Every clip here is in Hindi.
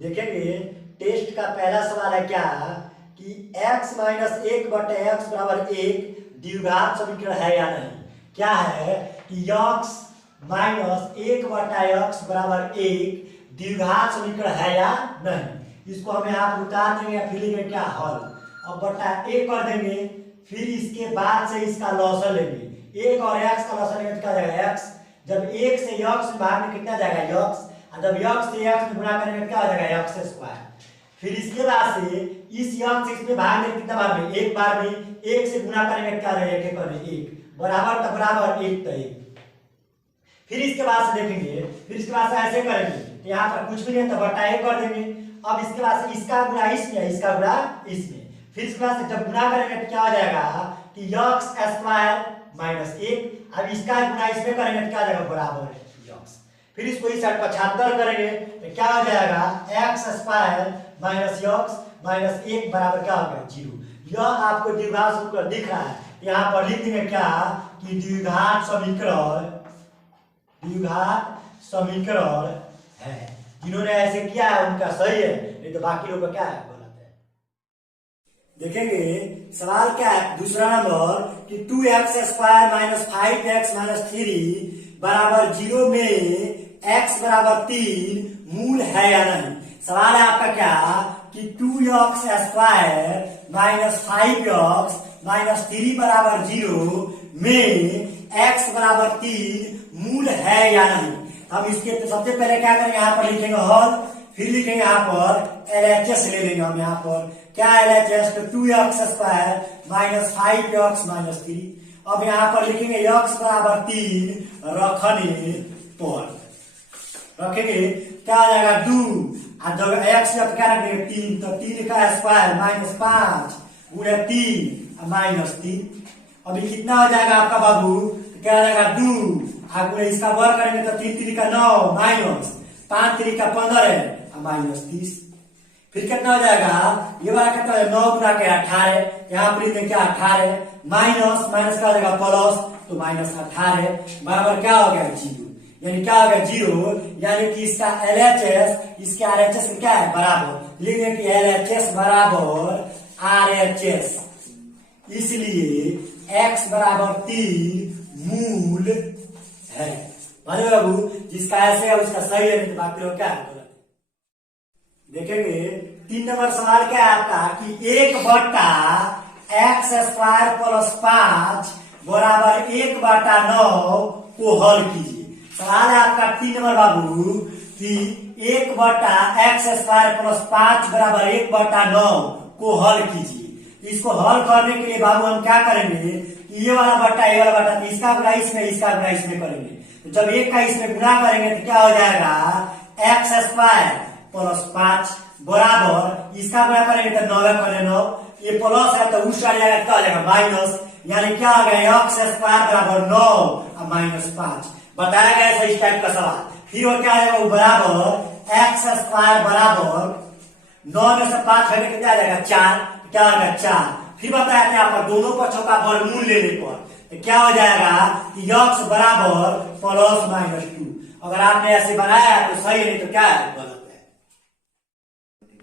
देखेंगे टेस्ट का पहला सवाल है क्या कि x माइनस एक बटे एक्स बराबर एक द्विघात समीकरण है या नहीं। क्या है कि x माइनस एक बटा एक्स बराबर एक द्विघात समीकरण है या नहीं। इसको हम यहाँ पर उतार देंगे या फिर लिखेंगे क्या हल। अब बटा एक कर देंगे, फिर इसके बाद से इसका लॉसन लेंगे। एक और x का लॉसन लेंगे तो क्या जाएगा x। जब एक से x भाग में कितना जाएगा x, और जब x से x में गुणा करेंगे क्या हो जाएगा x स्क्वायर। फिर इसके बाद से इस x से इसमें भाग में कितना बार में, एक बार में, एक से गुणा करेंगे क्या रहेगा एक में एक, बराबर तो बराबर एक तो एक। फिर इसके बाद से देखेंगे, फिर इसके बाद से ऐसे करेंगे तो यहाँ पर कुछ भी नहीं तो बटा एक कर देंगे। अब इसके बाद से इसका गुणा इसमें, इसका गुणा इसमें। फिर इसके बाद से जब गुणा करेंगे तो क्या हो जाएगा कि x स्क्वायर माइनस एक। अब इसका गुणा इसमें करेंगे तो क्या हो जाएगा बराबर x। फिर इसको इस साइड 75 करेंगे तो क्या हो जाएगा x square minus x minus एक बराबर क्या होगा 0। यह आपको द्विघात समीकरण दिख रहा है। यहाँ पर लिख देंगे क्या कि द्विघात समीकरण है। जिन्होंने ऐसे किया है उनका सही है, नहीं तो बाकी लोगों का क्या है गलत है। देखेंगे सवाल क्या है दूसरा नंबर कि 2x square minus 5x minus 3 बराबर 0 में x बराबर 3 मूल है या नहीं। सवाल है आपका क्या कि 2x square minus 5x minus 3 बराबर 0 में x बराबर 3 मूल है या नहीं। हम इसके तो सबसे पहले क्या करेंगे, यहाँ पर लिखेंगे हल, फिर लिखेंगे यहाँ पर LHS ले लेंगे हम। यहाँ पर क्या LHS तो 2x square minus 5x minus 3। अब यहाँ पर लिखेंगे x बराबर 3 रखने पर, रखेंगे क्या आ जाएगा 2, और जब x जब क्या रखेंगे 3 तो 3 का स्क्वायर माइनस 5 गुणे 3 माइनस 3। अभी कितना हो जाएगा आपका बाबू, क्या आ जाएगा 2, और इसका वर्ग करेंगे तो 3 3 का 9 माइनस 5 3 का 15 माइनस 30। फिर कितना हो जाएगा, ये वाला कितना है 9 गुना के 18। यहाँ पर लिखेंगे क्या 18 माइनस माइनस क्या हो जाएगा प्लस, तो माइनस 18 बराबर क्या हो गया 0। यानी क्या हो गया 0, यानी कि इसका LHS इसके RHS में क्या है बराबर। लिखेंगे कि LHS बराबर RHS, इसलिए x बराबर 3 मूल है। माने बाबू जिसका ऐसे है उसका सही है, नहीं बाकी लोग क्या है गलत है। देखेंगे 3 नंबर सवाल क्या है आपका कि 1 बटा एक्स स्क्वायर प्लस 5 बराबर 1 बटा 9 को हल कीजिए। सवाल है आपका 3 नंबर बाबू कि 1 बटा एक्स स्क्वायर प्लस 5 बराबर 1 बटा 9 को हल कीजिए। इसको हल करने के लिए बाबू हम क्या करेंगे, ये वाला बटा ये वाला बटा, इसका गुणा इसमें, इसका गुणा इसमें करेंगे। तो जब एक का इसमें गुणा करेंगे तो क्या हो जाएगा एक्स स्क्वायर प्लस 5 बराबर, इसका गुणा करेंगे तो 9 करे 9, ये प्लस है तो उस साइड जाएगा क्या हो जाएगा माइनस। यानी क्या हो गया एक्स स्क्वायर बराबर 9 और माइनस 5 बताया गया है इस टाइप का सवाल। फिर वो क्या आ जाएगा बराबर एक्स स्क्वायर बराबर 9 में से 5 हटे कितना आ जाएगा 4, क्या आ गया 4। फिर बताया क्या आपका दोनों पक्षों का वर्गमूल लेने पर तो क्या हो जाएगा कि x बराबर प्लस माइनस 2। अगर आपने ऐसे बनाया तो सही है, नहीं तो क्या है गलत है।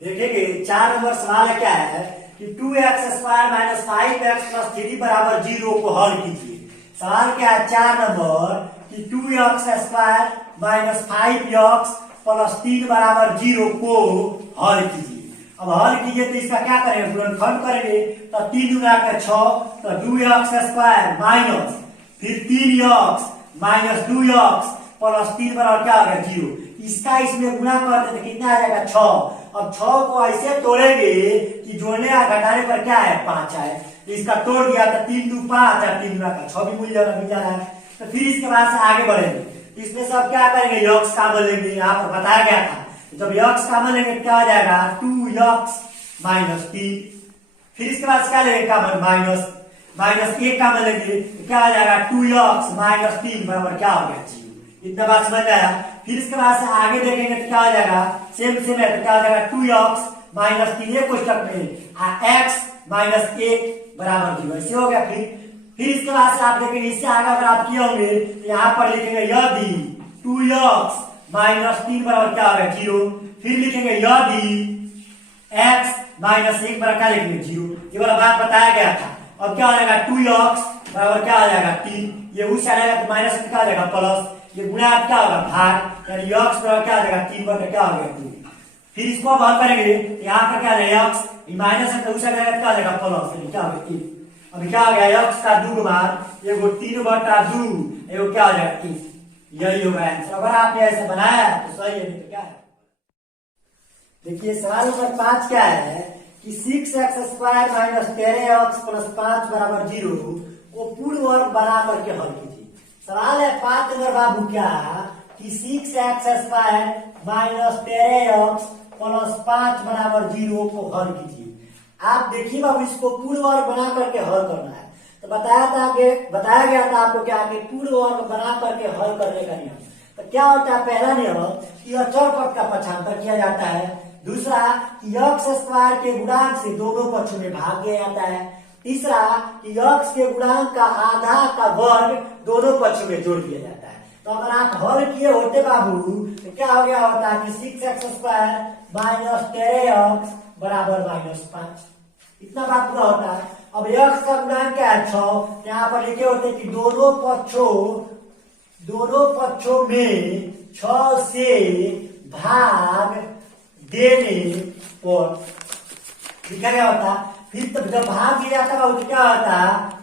देखेंगे 4 नंबर सवाल है क्या है कि 2x square minus 5x plus 3 बराबर 0 को हल कीजिए। सवाल क्या है 4 नंबर कि 2x square minus 5x plus 3 बराबर 0 को हल कीजिए। अब हल कीजिए तो इसका क्या करेंगे गुणनखंड करेंगे तो 3 गुना के 6 तो 2x स्क्वायर माइनस फिर 3x माइनस 2x प्लस 3 बराबर क्या हो गया 0। इसका इसमें गुणा करते तो कितना आ जाएगा 6। अब 6 को ऐसे तोड़ेंगे कि जोड़ने या घटाने पर क्या है 5 आए। इसका तोड़ दिया तो 3 2 5 और 3 गुना का 6 भी मिल जा रहा है। तो फिर इसके बाद से आगे बढ़ेंगे, इसमें सब क्या करेंगे x कॉमन लेंगे। यहाँ पर बताया गया था जब x कॉमन लेंगे क्या हो जाएगा 2x माइनस 3। फिर इसके बाद क्या लेंगे कॉमन माइनस 1 कॉमन लेंगे क्या हो जाएगा 2x माइनस 3 बराबर क्या हो गया 0। इतना बात समझ आया। फिर इसके बाद से आगे देखेंगे तो क्या हो जाएगा सेम है तो क्या हो जाएगा 2x माइनस 3 कोष्टक में x माइनस 1 बराबर 0 ऐसे हो गया। फिर इसके बाद से आप देखेंगे इससे आगे अगर आप किए होंगे तो यहाँ पर लिखेंगे यदि 2x माइनस 3 बराबर क्या होगा 0। फिर लिखेंगे यदि x माइनस 1 बराबर क्या लिखेंगे 0। ये वाला बात बताया गया था। अब क्या हो जाएगा 2x बराबर क्या आ जाएगा 3। ये उस साइड आएगा तो माइनस क्या आ जाएगा प्लस, ये गुणा क्या होगा भाग, यानी x बराबर क्या आ जाएगा 3 बटे क्या हो गया 2। फिर इसको अब हल करेंगे, यहाँ पर क्या आ जाएगा x, माइनस है तो उस साइड आएगा क्या आ जाएगा प्लस, यानी क्या होगा 1। अभी क्या हो गया x का 2 मान एगो 3 बटा 2 एगो क्या हो जाएगा 3। यही होगा आंसर। अगर आपने ऐसे बनाया तो सही है, नहीं तो क्या है। देखिए सवाल नंबर 5 क्या है कि 6x² माइनस 13x प्लस 5 बराबर 0 को पूर्ण वर्ग बना करके हल कीजिए। सवाल है 5 नंबर बाबू क्या कि 6x² माइनस 13x प्लस 5 बराबर 0 को हल कीजिए। आप देखिए बाबू इसको पूर्ण वर्ग बना करके हल करना है। तो बताया गया था आपको क्या कि पूर्ण वर्ग बना करके हल करने का नियम। तो क्या होता है, पहला नियम कि अचर पद का पक्षांतर किया जाता है। दूसरा कि x² के गुणांक से दोनों पक्षों में भाग दिया जाता है। तीसरा कि x के गुणांक का आधा का वर्ग दोनों पक्षों में जोड़ दिया जाता है। तो अगर आप हल किए होते बाबू तो क्या हो गया होता है कि 6x² माइनस 13x बराबर -5, इतना बात पूरा होता है। अब x का गुणांक क्या है 6, यहाँ पर लिखे होते कि दोनों पक्षों में 6 से भाग देने पर लिखा गया होता। फिर तब जब भाग दिया जाता है तो क्या होता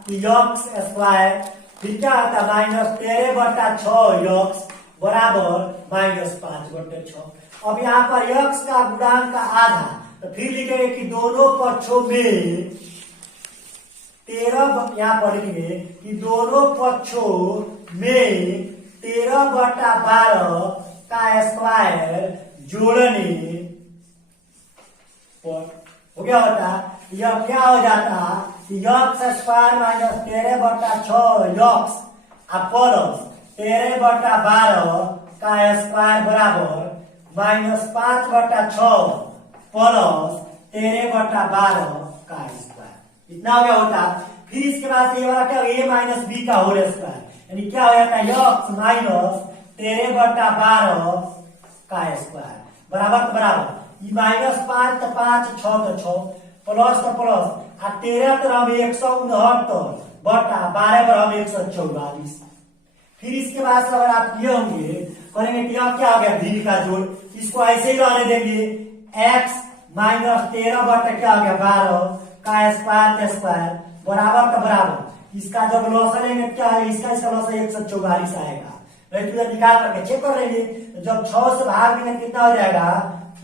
कि x², फिर क्या होता -13 बटा 6 x बराबर -5 बटे 6। अब यहाँ पर x का गुणांक का आधा, तो फिर लिखेंगे कि दोनों पक्षों में 13, यहाँ पर लिखेंगे कि दोनों पक्षों में 13 बटा 12 का स्क्वायर जोड़ने पर हो गया होता। यह क्या हो जाता कि x² माइनस 13 बटा 6 प्लस 13 बटा 12 का स्क्वायर बराबर -5 बटा 6 प्लस 13 बटा 12 का स्क्वायर, इतना हो गया होता। फिर इसके बाद ये वाला क्या a माइनस बी का होल स्क्वायर, यानी क्या हो जाता है x माइनस 13 बटा 12 का स्क्वायर बराबर बराबर -5 तो 5 6 तो 6 प्लस तो प्लस 13 तो हम 169 बटा 12 पर हम 144। फिर इसके बाद अगर आप ये होंगे करेंगे कि अब क्या हो गया v का जोड़, इसको ऐसे ही रहने देंगे x माइनस 13 बटा क्या हो गया 12 का स्क्वायर बराबर का बराबर, इसका जब लॉस लेंगे क्या है, इसका लॉस 144 आएगा। नहीं तो निकाल करके चेक कर लेंगे, जब 6 से भाग देंगे कितना हो जाएगा,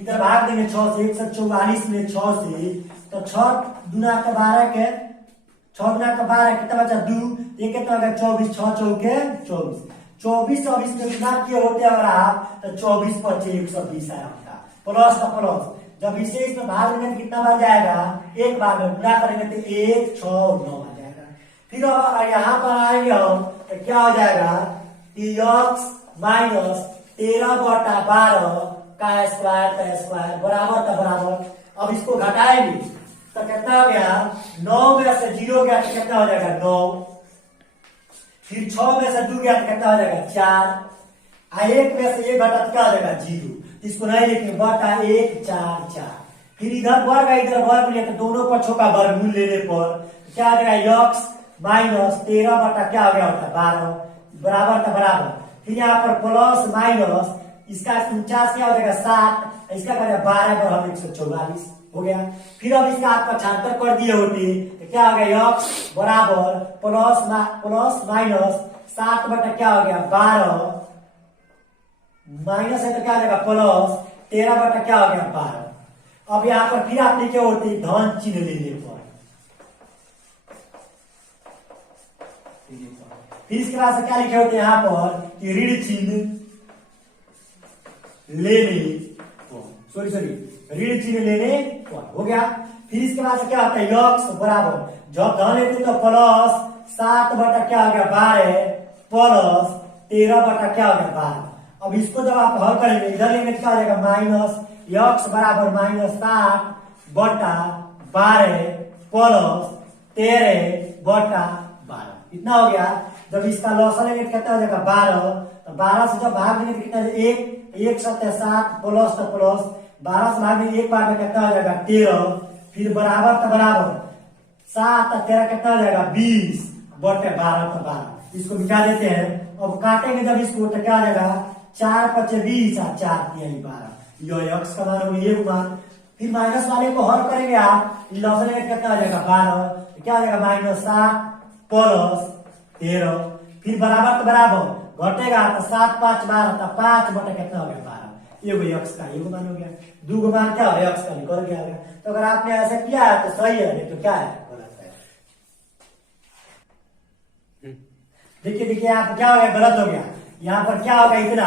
इधर भाग देंगे 6 से 144 में 6 से, तो 6 गुना के 12 के 6 गुना के 12 कितना बचा 2, ये कितना होगा 24, 6 चौके 24 24 में गुना किए होते अगर आप तो 24 पचे 120 आया होता प्लस का प्लस। जब इसे इसमें भाग देंगे तो कितना बन जाएगा, एक बार में गुना करेंगे तो 1 6 9 आ जाएगा। फिर अब यहाँ पर आएंगे हम तो क्या हो जाएगा कि x माइनस 13 बटा 12 का स्क्वायर बराबर का बराबर। अब इसको घटाएंगे तो कितना हो गया 9 में से 0 गया तो कितना हो जाएगा 9, फिर 6 में से 2 गया तो कितना हो जाएगा 4, 1 में से 1 घटा तो क्या हो जाएगा 0, इसको नहीं लिखेंगे बटा 1 4 4। फिर इधर वर्ग है इधर वर्ग लिया तो दोनों पक्षों का वर्गमूल लेने पर क्या आ जाएगा x माइनस 13 बटा क्या हो गया होता है 12 बराबर का बराबर। फिर यहाँ पर प्लस माइनस इसका 49 क्या हो जाएगा 7, इसका क्या 12 पर हम 144 हो गया। फिर अब इसका आप पक्षांतर कर दिए होते तो क्या हो गया x बराबर प्लस माइनस 7 बटा क्या हो गया 12 माइनस है तो क्या हो जाएगा प्लस 13 बटा क्या हो गया 12। अब यहाँ पर फिर आप लिखे होते धन चिन्ह लेने पर, फिर इसके बाद से क्या लिखे होते हैं यहाँ पर कि ऋण चिन्ह लेने ऋण चिन्ह लेने पर हो गया। फिर इसके बाद से क्या होता है x बराबर जब धन लेते तो प्लस 7 बटा क्या हो गया 12 प्लस 13 बटा क्या हो गया 12। अब इसको जब आप हल करेंगे इधर लेंगे क्या हो जाएगा माइनस x बराबर -7 बटा 12 प्लस 13 बटा 12, इतना हो गया। जब इसका लॉस लेंगे कितना हो जाएगा 12, तो 12 से जब भाग देंगे तो कितना 1 1 7 7 प्लस तो प्लस 12 से भाग एक बार में कितना हो जाएगा 13, फिर बराबर तो बराबर 7 और 13 कितना हो जाएगा 20 बटे 12 तो 12। इसको मिटा देते हैं। अब काटेंगे जब इसको तो क्या हो जाएगा 4 × 20 और 4 × 12। यह x का मान होगा, ये मान। फिर माइनस वाले को हल करेंगे आप, लॉसलेट कितना हो जाएगा 12, क्या हो जाएगा -7 + 13, फिर बराबर तो बराबर घटेगा तो 7 × 5 = 12 तो 5 बटे कितना हो गया 12। एगो x का एगो मान हो गया, दूगो मान क्या हो गया x का निकल गया। तो अगर आपने ऐसा किया है तो सही है, नहीं तो क्या है गलत है। देखिए यहाँ पर क्या हो गया, गलत हो गया। यहाँ पर क्या होगा इतना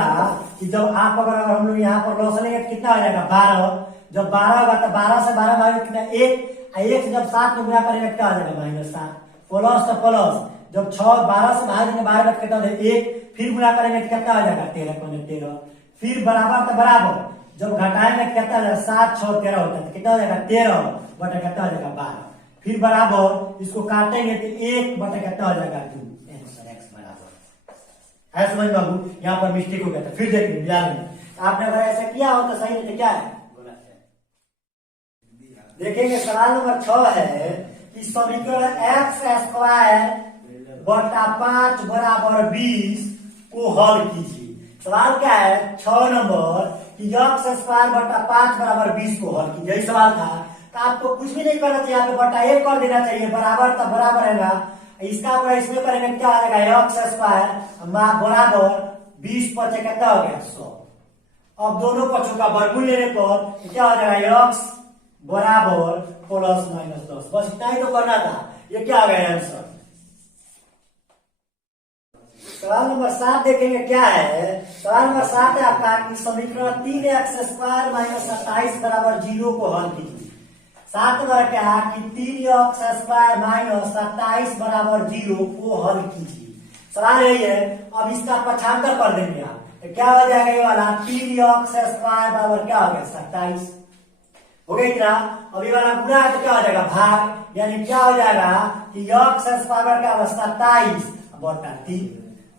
कि जब आप अगर हम लोग यहाँ पर लॉस लेंगे तो कितना हो जाएगा 12। जब 12 होगा तो 12 से 12 भागे कितना 1 से जब 7 में गुणा करेंगे क्या हो जाएगा -7 प्लस तो प्लस। जब 12 से भाग देंगे 12 कितना हो जाएगा 1, फिर गुणा करेंगे तो कितना हो जाएगा 13, फिर बराबर तो बराबर जब घटाएंगे कितना हो जाएगा 7 × 6 = 13 होता है, तो कितना हो जाएगा 13 बटे कितना हो जाएगा 12। फिर बराबर इसको काटेंगे तो 1 बटे कितना हो जाएगा 2। है समझ बाबू, यहाँ पर मिस्टेक हो गया था। फिर देखिए मिला लेंगे, आपने अगर ऐसा किया हो तो सही, नहीं तो क्या है गलत है। देखेंगे सवाल नंबर 6 है कि समीकरण x² बटा 5 बराबर 20 को हल कीजिए। सवाल क्या है 6 नंबर कि x² बटा 5 बराबर 20 को हल कीजिए, यही सवाल था। तो आपको कुछ भी नहीं करना चाहिए, यहाँ पे बटा 1 कर देना चाहिए, बराबर तो बराबर रहेगा। इसका इसमें करेंगे क्या आ जाएगा x² बराबर 20 × कितना हो गया 100। अब दोनों पक्षों का वर्गमूल लेने पर क्या हो जाएगा x बराबर +-10। बस इतना ही तो करना था, ये क्या हो गया आंसर। सवाल नंबर 7 देखेंगे क्या है। सवाल नंबर 7 है आपका कि समीकरण 3x² - 27 बराबर 0 को हल कीजिए। 7 नंबर क्या है कि 3x² - 27 बराबर 0 को हल कीजिए। सवाल यही है। अब इसका पक्षांतर कर देंगे आप, तो क्या हो जाएगा ये वाला 3x² बराबर क्या हो गया 27 हो गया इतना। अब ये वाला गुणा है तो क्या हो जाएगा भाग, यानी क्या हो जाएगा कि x² क्या होगा 27 बटा 3।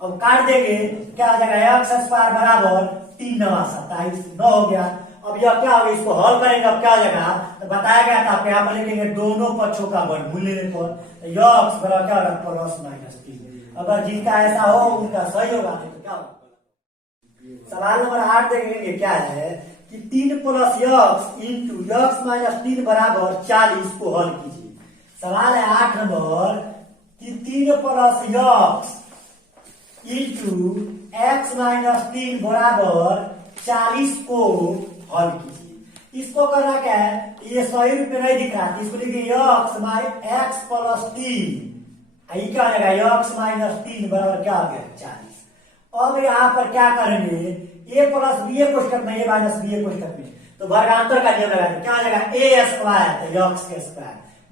अब काट देंगे क्या हो जाएगा x² बराबर 3 × 9 = 27 9 हो गया। अब यह क्या होगा, इसको हल करेंगे, अब क्या हो जाएगा तो बताया गया था आप यहाँ पर लिखेंगे दोनों पक्षों का वर्गमूल लेने पर x बराबर क्या होगा +-3। अगर जिनका ऐसा हो उनका सही होगा, नहीं तो क्या होगा। सवाल नंबर 8 देखेंगे क्या है कि 3 + x - 3 बराबर 40 को हल कीजिए। सवाल है 8 नंबर कि 3 + x - 3 बराबर 40 को हल कीजिए। इसको करना क्या है, ये सही रूप में नहीं दिख रहा, इसको लिखिए x + 3 ये क्या हो जाएगा x - 3 बराबर क्या हो गया 40। अब यहाँ पर क्या करेंगे a + b कोष्ठक में, a - b कोष्ठक में, तो वर्गांतर का नियम लगाएंगे। क्या हो जाएगा a² तो x² -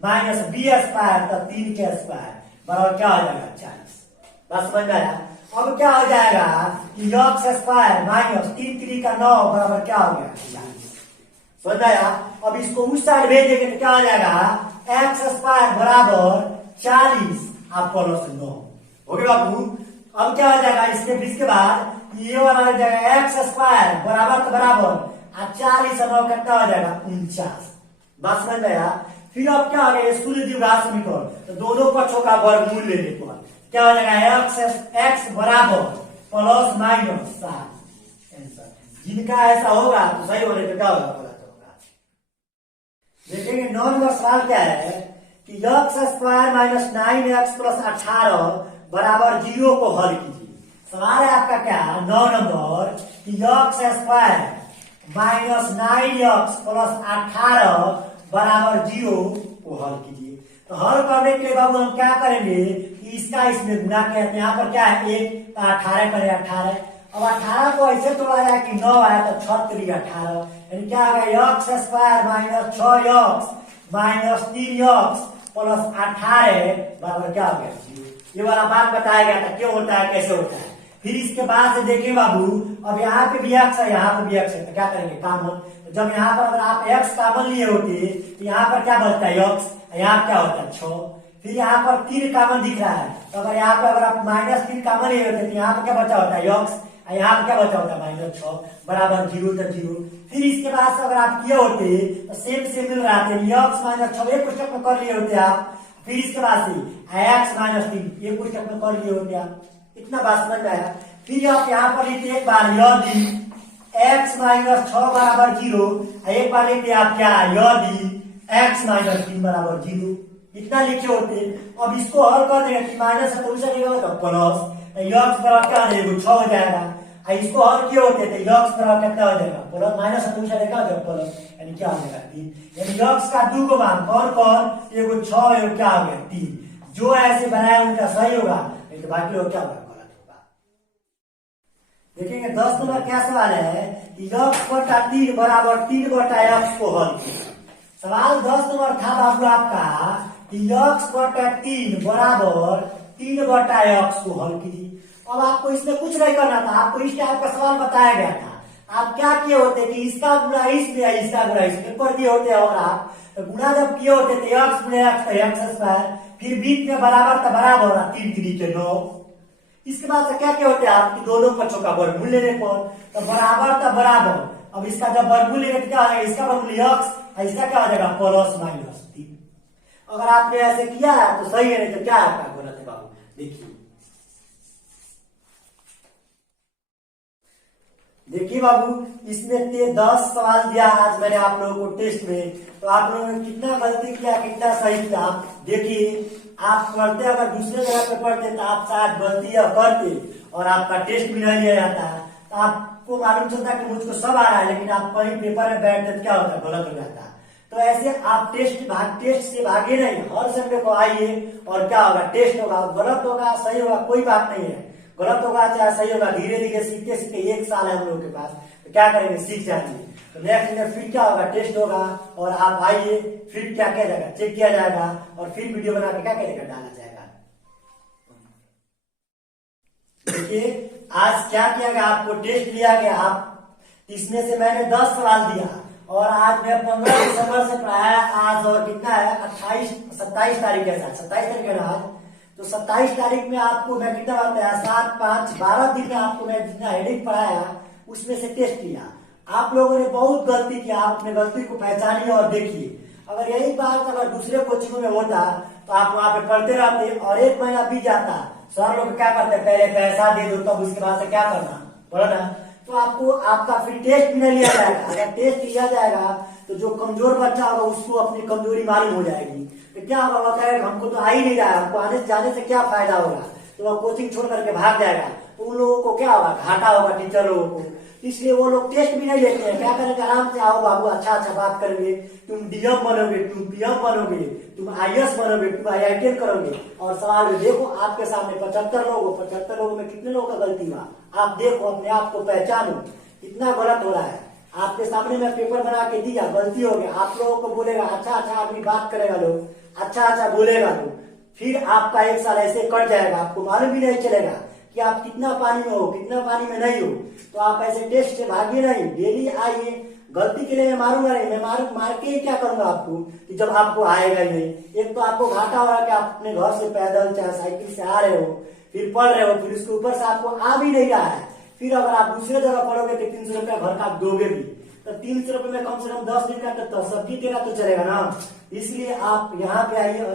b² तो 3 के स्क्वायर बराबर क्या हो जाएगा 40। बस समझ में आया। अब क्या हो जाएगा कि x² - 3 × 3 = 9 बराबर क्या हो गया 40। समझ में आया। अब इसको उस साइड भेज देंगे तो क्या हो जाएगा x² बराबर 40 आप +9 हो गया बाबू। अब क्या हो जाएगा इसके बाद ये वाला हो जाएगा x² बराबर तो बराबर 40 और 9 कितना हो जाएगा 49। बस समझ में आया। फिर अब क्या हो गया सूर्य द्विघात समीकरण, तो दोनों पक्षों का वर्गमूल लेने पर क्या हो जाएगा x बराबर +-7। जिनका ऐसा होगा तो सही होने तो क्या होगा गलत होगा। देखेंगे 9 नंबर सवाल क्या है कि x² - 9x + 18 बराबर 0 को हल कीजिए। सवाल है आपका क्या 9 नंबर कि x² - 9x + 18 बराबर 0 को हल कीजिए। तो हल करने के लिए बाबू हम क्या करेंगे कि इसका इसमें गुणा किया, यहाँ पर क्या है 1 तो 18 करें 18। अब 18 को ऐसे तोड़ा जाए कि 9 आया तो 6 × 3 = 18, यानी क्या आ गया x² - 6x - 3x + 18 बराबर क्या हो गया 0। ये वाला बात बताया गया था क्यों होता है कैसे होता है। फिर इसके बाद से देखिए बाबू, अब यहाँ पे भी x है यहाँ पे भी x है, तो क्या करेंगे कॉमन। जब यहाँ पर अगर आप x कॉमन लिए होते तो यहाँ पर क्या बचता है x, यहाँ क्या होता है 6। फिर यहाँ पर 3 कॉमन दिख रहा है, तो अगर यहाँ पे अगर आप -3 कॉमन लिए होते तो यहाँ पर क्या बचा होता है x, यहाँ पे क्या बचा होता है -6 बराबर 0 तक 0। फिर इसके बाद अगर आप किए होते तो सेम मिल रहा था, x -6 एक पुस्तक में कर लिए होते आप। फिर इसके बाद से x -3 एक पुस्तक में कर लिए होते आप। इतना बात समझ में आया। फिर आप यहाँ पर लिखते एक बार यदि x -6 बराबर 0, एक बार लिखते आप क्या यदि x -3 बराबर 0। इतना लिखे होते। अब इसको हल कर देंगे कि माइनस है तो उसे देगा प्लस, यक्स बराबर क्या हो जाएगा 6 हो जाएगा। इसको हल किए होते तो यक्स बराबर कितना हो जाएगा प्लस, माइनस है तो उसे देगा प्लस, यानी क्या हो जाएगा 3। यानी यक्स का 2 को मान कौन कौन, एगो 6 एगो क्या हो गया 3। जो ऐसे बनाया उनका सही होगा, लेकिन बाकी लोग क्या होगा गलत होगा। देखेंगे 10 नंबर क्या सवाल है कि यक्स बटा 3 बराबर 3 बटा x को हल किया। सवाल 10 नंबर था बाबू आपका कि x बटा 3 बराबर 3 बटा x को हल कीजिए। अब आपको इसमें कुछ नहीं करना था, आपको इस टाइप का सवाल बताया गया था। आप क्या किए होते कि इसका गुणा इसमें इसका गुणा इसमें कर दिए होते, और आप तो गुणा जब किए होते थे x गुणे x तो x स्क्वायर, फिर बीच में बराबर तो बराबर 3 3 के 9। इसके बाद से क्या किए होते आप कि दोनों पक्षों का वर्गमूल लेने पर तो बराबर तो बराबर। अब इसका जब वर्गमूल लेंगे तो क्या हो जाएगा, इसका वर्गमूल x, इसका क्या हो जाएगा प्लस -3। अगर आपने ऐसे किया है तो सही है, नहीं तो क्या है आपका गलत है बाबू। देखिए बाबू, इसमें 10 सवाल दिया आज मैंने आप लोगों को टेस्ट में, तो आप लोगों ने कितना गलती किया कितना सही किया आप देखिए। आप पढ़ते अगर दूसरे जगह पे पढ़ते तो आप शायद गलतियां करते और आपका टेस्ट भी नहीं लिया जाता। तो आपको मालूम चलता कि मुझको सब आ रहा है, लेकिन आप कहीं पेपर में बैठते तो क्या होता गलत हो जाता। तो ऐसे आप टेस्ट से भागे नहीं, हर संडे को आइए और क्या होगा टेस्ट होगा, गलत होगा सही होगा कोई बात नहीं है, गलत होगा चाहे सही होगा, धीरे धीरे सीखते सीखते 1 साल है हम लोगों के पास, तो क्या करेंगे सीख जाएंगे। तो नेक्स्ट में फिर क्या होगा टेस्ट होगा और आप आइए, फिर क्या किया जाएगा चेक किया जाएगा और फिर वीडियो बना के क्या करेगा डाला जाएगा। देखिए आज क्या किया गया, आपको टेस्ट लिया गया, आप इसमें से मैंने 10 सवाल दिया और आज मैं 15 दिसंबर से पढ़ाया। आज और कितना है 27 तारीख है, 27 तारीख है आज। तो 27 तारीख में आपको मैं कितना बताया 7 5 12 दिन में आपको मैं जितना हेडिंग पढ़ाया उसमें से टेस्ट लिया। आप लोगों ने बहुत गलती किया, आप अपने गलती को पहचानिए और देखिए। अगर यही बात अगर दूसरे कोचिंगों में होता तो आप वहां पे पढ़ते रहते और 1 महीना बीत जाता। सर लोग क्या करते पहले पैसा दे दो तब उसके बाद से क्या करना पढ़ना, तो आपको आपका फिर टेस्ट भी नहीं लिया जाएगा। अगर टेस्ट लिया जाएगा तो जो कमजोर बच्चा होगा उसको अपनी कमजोरी मालूम हो जाएगी, तो क्या होगा वो कहेगा हमको तो आ ही नहीं रहा है, हमको आने जाने से क्या फायदा होगा, तो वह कोचिंग छोड़ करके भाग जाएगा। तो उन लोगों को क्या होगा घाटा होगा टीचर लोगों को, इसलिए वो लोग टेस्ट भी नहीं लेते हैं। क्या करेंगे आराम से आओ बाबू अच्छा बात करेंगे, तुम डीएम बनोगे, तुम पीएम बनोगे, तुम आईएएस बनोगे, तुम आईआईटी करोगे। और सवाल में देखो आपके सामने 75 लोगों में कितने लोगों का गलती हुआ, आप देखो अपने आप को पहचानो कितना गलत हो रहा है। आपके सामने मैं पेपर बना के दिया, गलती हो गया, आप लोगों को बोलेगा अच्छा आदमी बात करेगा लोग, अच्छा बोलेगा लोग, फिर आपका 1 साल ऐसे कट जाएगा, आपको मालूम भी नहीं चलेगा कि आप कितना पानी में हो कितना पानी में नहीं हो। तो आप ऐसे टेस्ट से भागिए नहीं, डेली आइए। गलती के लिए मैं मारूंगा नहीं, मैं मार के ही क्या करूंगा आपको कि जब आपको आएगा ही नहीं। एक तो आपको घाटा हो रहा है कि आप अपने घर से पैदल चाहे साइकिल से आ रहे हो, फिर पढ़ रहे हो, फिर उसके ऊपर से आपको आ भी नहीं रहा है। फिर अगर आप दूसरे जगह पढ़ोगे तो 300 रुपया घर का आप दोगे भी, तो 300 रुपये में कम से कम 10 दिन का तो सब्जी तेरा तो चलेगा ना। इसलिए आप यहाँ पे आइए और